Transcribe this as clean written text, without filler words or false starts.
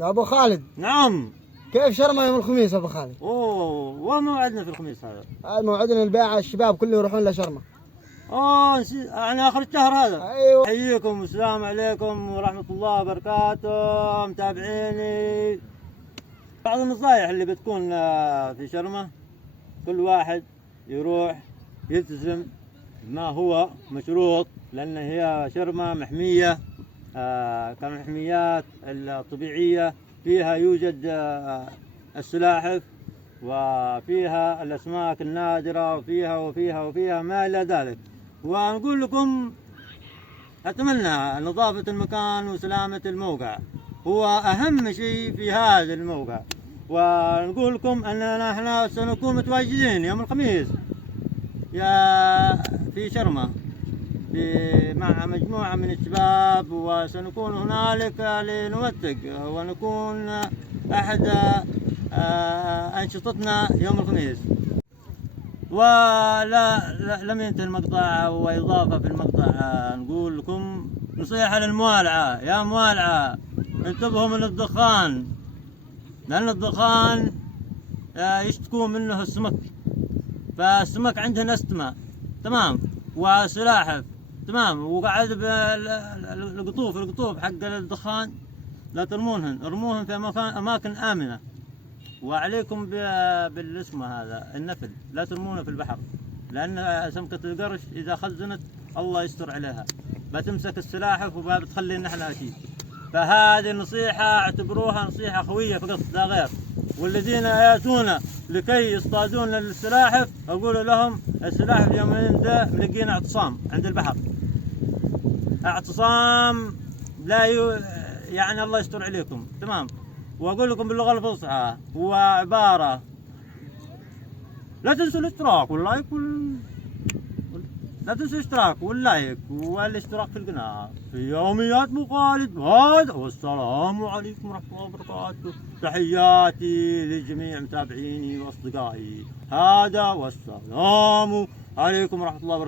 يا ابو خالد، نعم. كيف شرمة يوم الخميس يا ابو خالد؟ اوه، وموعدنا في الخميس هذا. موعدنا البيعة، الشباب كله يروحون لشرمة. اوه، يعني اخر الشهر هذا. ايوه. احييكم والسلام عليكم ورحمة الله وبركاته متابعيني. بعض النصائح اللي بتكون في شرمة، كل واحد يروح يلتزم ما هو مشروط، لأن هي شرمة محمية كالمحميات الطبيعية. فيها يوجد السلاحف، وفيها الأسماك النادرة، وفيها ما إلى ذلك. ونقول لكم أتمنى نظافة المكان وسلامة الموقع هو أهم شيء في هذا الموقع. ونقول لكم أننا احنا سنكون متواجدين يوم الخميس في شرمة مع مجموعة من الشباب، وسنكون هنالك لنوثق ونكون أحد أنشطتنا يوم الخميس. لم ينتهي المقطع، وإضافة في المقطع نقول لكم نصيحة للموالعة. يا موالعة، انتبهوا من الدخان، لأن الدخان يشتكون منه السمك، فالسمك عنده نستمة تمام، وسلاحف تمام، وقاعد القطوف حق الدخان لا ترمونهن، ارموهن في أماكن آمنة. وعليكم بالاسم هذا النفل، لا ترمونه في البحر، لأن سمكة القرش إذا خزنت الله يستر عليها، بتمسك السلاحف وبتخلي النحلة شيء. فهذه النصيحة اعتبروها نصيحة خوية فقط لا غير. والذين يأتون لكي يصطادون السلاحف أقول لهم السلاحف اليومين ذا ملقين اعتصام عند البحر، اعتصام يعني الله يستر عليكم تمام. واقول لكم باللغه الفصحى هو عباره، لا تنسوا الاشتراك واللايك لا تنسوا الاشتراك واللايك والاشتراك في القناه في يوميات ابو خالد هذا. والسلام عليكم ورحمه الله وبركاته. تحياتي لجميع متابعيني واصدقائي هذا، والسلام عليكم ورحمه الله وبركاته.